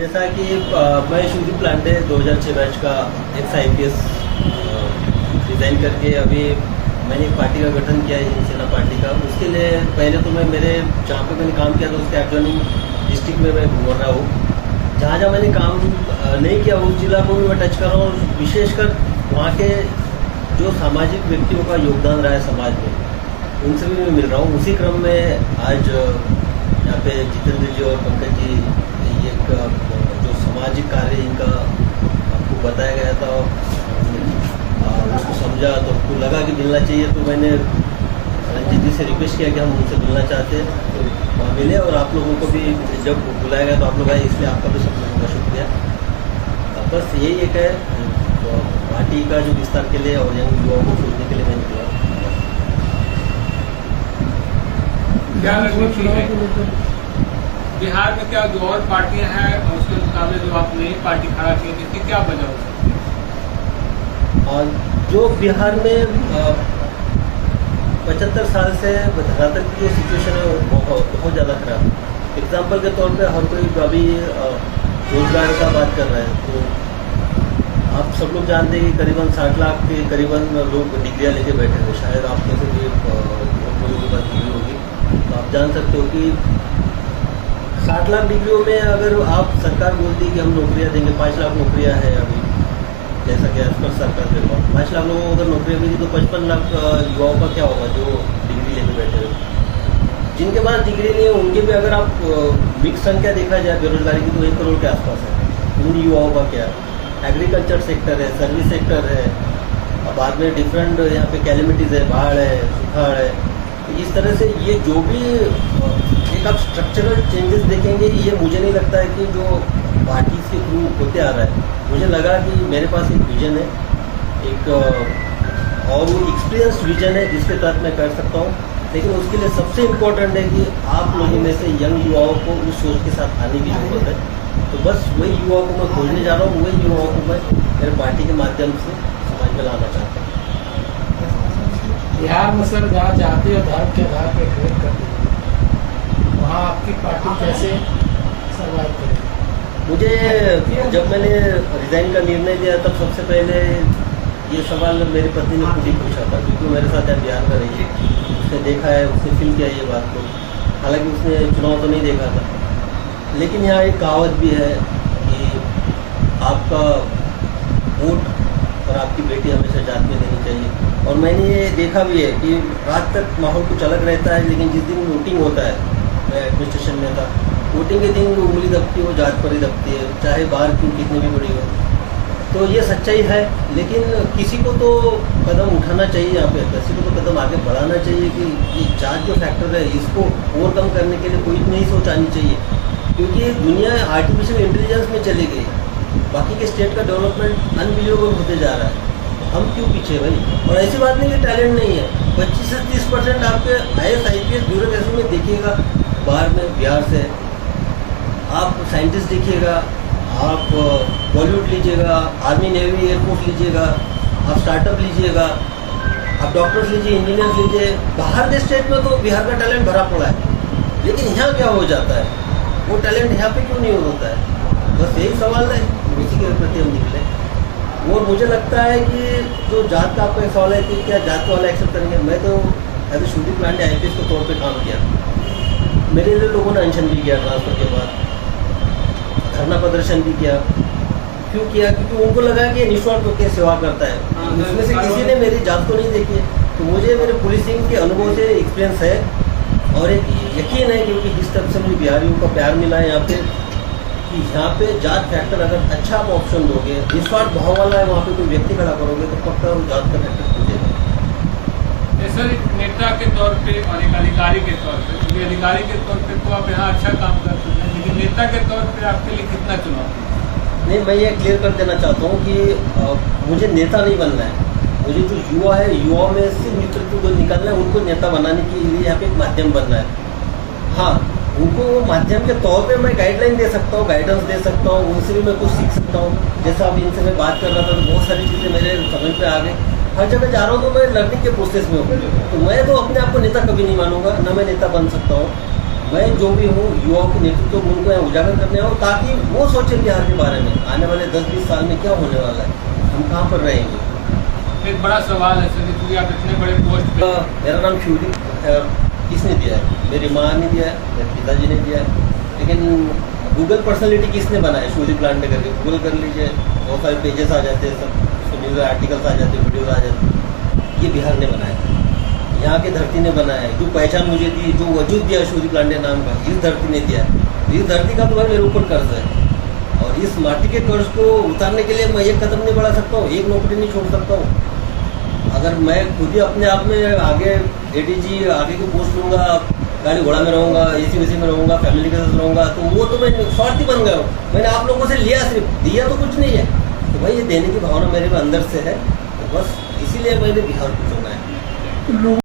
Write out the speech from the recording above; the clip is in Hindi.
जैसा कि मैं शिवदीप लांडे 2006 बैच का एक्स IPS रिज़ाइन करके अभी मैंने एक पार्टी का गठन किया है, हिंद पार्टी का। उसके लिए पहले तो मैं मेरे जहाँ पे मैंने काम किया था उसके एडजॉइनिंग डिस्ट्रिक्ट में मैं घूम रहा हूँ। जहाँ जहाँ मैंने काम नहीं किया उस जिला को भी मैं टच कर रहा हूँ, और विशेषकर वहाँ के जो सामाजिक व्यक्तियों का योगदान रहा है समाज में, उनसे भी मैं मिल रहा हूँ। उसी क्रम में आज यहाँ पे जितेंद्र जी और पंकज जी एक जो सामाजिक कार्य इनका आपको बताया गया था, उसको समझा तो आपको लगा कि मिलना चाहिए, तो मैंने रंजीत जी से रिक्वेस्ट किया कि हम उनसे मिलना चाहते हैं, तो वहाँ मिले। और आप लोगों को भी जब बुलाया गया तो आप लोग आए, इसलिए आपका भी सब लोगों का शुक्रिया। बस यही एक है पार्टी का जो विस्तार के लिए और यंग युवाओं को खोजने के लिए मैं निकला। बिहार में क्या जो और पार्टियां हैं और उसके मुकाबले जो आप नई पार्टी खड़ा की जिसकी क्या वजह हो? और जो बिहार में 75 साल से धरातल की जो सिचुएशन है वो बहुत ज़्यादा खराब है। एग्जाम्पल के तौर पे हर कोई अभी रोजगार का बात कर रहा है, तो आप सब लोग जानते हैं कि करीबन 60 लाख के करीबन लोग डिग्रियाँ लेके बैठे हैं। शायद आप में से भी बहुत लोगों के पास डिग्री होगी, तो आप जान सकते हो कि 60 लाख डिग्रियों में अगर आप सरकार बोलती है कि हम नौकरियां देंगे, 5 लाख नौकरियां हैं अभी, जैसा कि एज पर सरकार के बाद 5 लाख लोगों को अगर नौकरियां मिली तो 55 लाख युवाओं का क्या होगा जो डिग्री लेके बैठे हो। जिनके पास डिग्री नहीं है उनके भी अगर आप मिक्स संख्या देखा जाए बेरोजगारी की तो 1 करोड़ के आसपास है। उन युवाओं का क्या, एग्रीकल्चर सेक्टर है, सर्विस सेक्टर है, अब बाद में डिफरेंट यहाँ पे कैलेमिटीज़ है, बाढ़ है, सुखाड़ है। इस तरह से ये जो भी एक आप स्ट्रक्चरल चेंजेस देखेंगे, ये मुझे नहीं लगता है कि जो पार्टीज के थ्रू होते आ रहा है। मुझे लगा कि मेरे पास एक विजन है, एक और वो एक्सपीरियंस विजन है जिसके तहत मैं कर सकता हूँ। लेकिन उसके लिए सबसे इम्पोर्टेंट है कि आप लोगों में से यंग युवाओं को उस सोच के साथ आने की जरूरत है। तो बस वही युवाओं को मैं खोजने जा रहा हूँ, वही युवाओं को मैं मेरे पार्टी के माध्यम से समाज में लाना चाहता हूँ। बिहार में सर जहाँ जाति और धर्म के आधार पर भेद करते हैं, वहाँ आपकी पार्टी कैसे सर्वाइव करेगी? मुझे जब मैंने रिज़ाइन का निर्णय लिया तब सबसे पहले ये सवाल मेरी पत्नी ने खुद ही पूछा था, क्योंकि वो मेरे साथ यहाँ बिहार में रही है, उसने देखा है, उसने फील किया ये बात को। हालांकि उसने चुनाव तो नहीं देखा था, लेकिन यहाँ एक कहावत भी है कि आपका वोट और आपकी बेटी हमेशा जात में देनी चाहिए। और मैंने ये देखा भी है कि रात तक माहौल कुछ अलग रहता है, लेकिन जिस दिन वोटिंग होता है, मैं एडमिनिस्ट्रेशन में था, वोटिंग के दिन जो उंगली दबती है वो जात पर ही दबती है, चाहे बाहर क्यों कितनी भी बड़ी हो। तो ये सच्चाई है, लेकिन किसी को तो कदम उठाना चाहिए, यहाँ पे किसी को तो कदम आगे बढ़ाना चाहिए कि ये जात जो फैक्टर है इसको ओवरकम करने के लिए कोई नई सोच आनी चाहिए, क्योंकि दुनिया आर्टिफिशियल इंटेलिजेंस में चली गई, बाकी के स्टेट का डेवलपमेंट अनबिलीवेबल होते जा रहा है। हम क्यों पीछे भाई? और ऐसी बात नहीं कि टैलेंट नहीं है, 25 से 30% आपके IAS IPS ब्यूरोक्रेसी में देखिएगा बाहर में, बिहार से आप साइंटिस्ट देखिएगा, आप बॉलीवुड लीजिएगा, आर्मी नेवी एयरफोर्स लीजिएगा, आप स्टार्टअप लीजिएगा, आप डॉक्टर्स लीजिए, इंजीनियर्स लीजिए। बाहर के स्टेट में तो बिहार का टैलेंट भरा पड़ा है, लेकिन यहाँ क्या हो जाता है, वो टैलेंट यहाँ पे क्यों नहीं होता है? बस यही सवाल है, उसी के प्रति हम निकले। और मुझे लगता है कि जो जात का आपका सवाल है कि क्या जात वाला एक्सेप्ट करेंगे, मैं तो as a Shivdeep Lande IPS के तौर पे काम किया। मेरे लिए लोगों ने अनशन भी किया, ट्रांसफर के बाद धरना प्रदर्शन भी किया। क्यों किया? क्योंकि उनको लगा कि निस्वार्थ होकर सेवा करता है। उसमें से किसी ने मेरी जात को नहीं देखी है, तो मुझे मेरे पुलिसिंग के अनुभव से एक्सपीरियंस है और एक यकीन है, क्योंकि जिस तरह से मुझे बिहारियों का प्यार मिला है यहाँ पे, कि यहाँ पे जात फैक्टर अगर अच्छा आप ऑप्शन दोगे, निस्वार्थ भाव वाला है, वहाँ पे कोई व्यक्ति खड़ा करोगे तो पक्का वो जात का फैक्टर टूटेगा। सर, एक नेता के तौर पे और एक अधिकारी के तौर पे, क्योंकि अधिकारी के तौर पे तो आप यहाँ अच्छा काम कर सकते हैं, लेकिन नेता के तौर पे आपके लिए कितना चुनौती? नहीं, मैं ये क्लियर कर देना चाहता हूँ कि मुझे नेता नहीं बनना है। मुझे जो युवा है, युवा में से नेतृत्व को निकालना है, उनको नेता बनाने के लिए यहाँ पे एक माध्यम बनना है। हाँ, उनको माध्यम के तौर पे मैं गाइडलाइन दे सकता हूँ, गाइडेंस दे सकता हूँ, उनसे भी मैं कुछ सीख सकता हूँ। जैसा अभी इनसे मैं बात कर रहा था तो बहुत सारी चीज़ें मेरे समझ पे आ गई। हर जगह जा रहा हूँ तो मैं लर्निंग के प्रोसेस में हूँ, तो मैं तो अपने आप को नेता कभी नहीं मानूंगा, ना मैं नेता बन सकता हूँ। मैं जो भी हूँ युवाओं के नेतृत्व को उनको यहाँ उजागर करने आऊँ, ताकि वो सोचे बिहार के बारे में आने वाले 10-20 साल में क्या होने वाला है, हम कहाँ पर रहेंगे। एक बड़ा सवाल है सर, क्योंकि आप इतने बड़े पोस्ट पे मेरा नाम शिवरी किसने दिया है? मेरी माँ ने दिया है, मेरे पिताजी ने दिया है, लेकिन गूगल पर्सनैलिटी किसने बनाया? शिवरी प्लांटे करके गूगल कर लीजिए, बहुत सारे पेजेस आ जाते हैं, सब न्यूज़ आर्टिकल्स आ जाते हैं, वीडियोज आ जाते हैं। ये बिहार ने बनाया है, यहाँ की धरती ने बनाया है। जो पहचान मुझे दी, जो वजूद दिया शिवरी प्लांटे नाम का, इस धरती ने दिया है। इस धरती का तो भाई मेरे ऊपर कर्ज है, और इस माटी के कर्ज को उतारने के लिए मैं एक कदम नहीं बढ़ा सकता हूँ, एक नौकरी नहीं छोड़ सकता हूँ। अगर मैं खुद ही अपने आप में आगे एडीजी आगे की पोस्ट लूँगा, गाड़ी घोड़ा में रहूँगा, एसी वेसी में रहूँगा, फैमिली के साथ रहूँगा, तो वो तो मैं स्वार्थी बन गया हूँ। मैंने आप लोगों से लिया, सिर्फ दिया तो कुछ नहीं है। तो भाई ये देने की भावना मेरे में अंदर से है, तो बस इसीलिए मैंने बिहार को चुना है।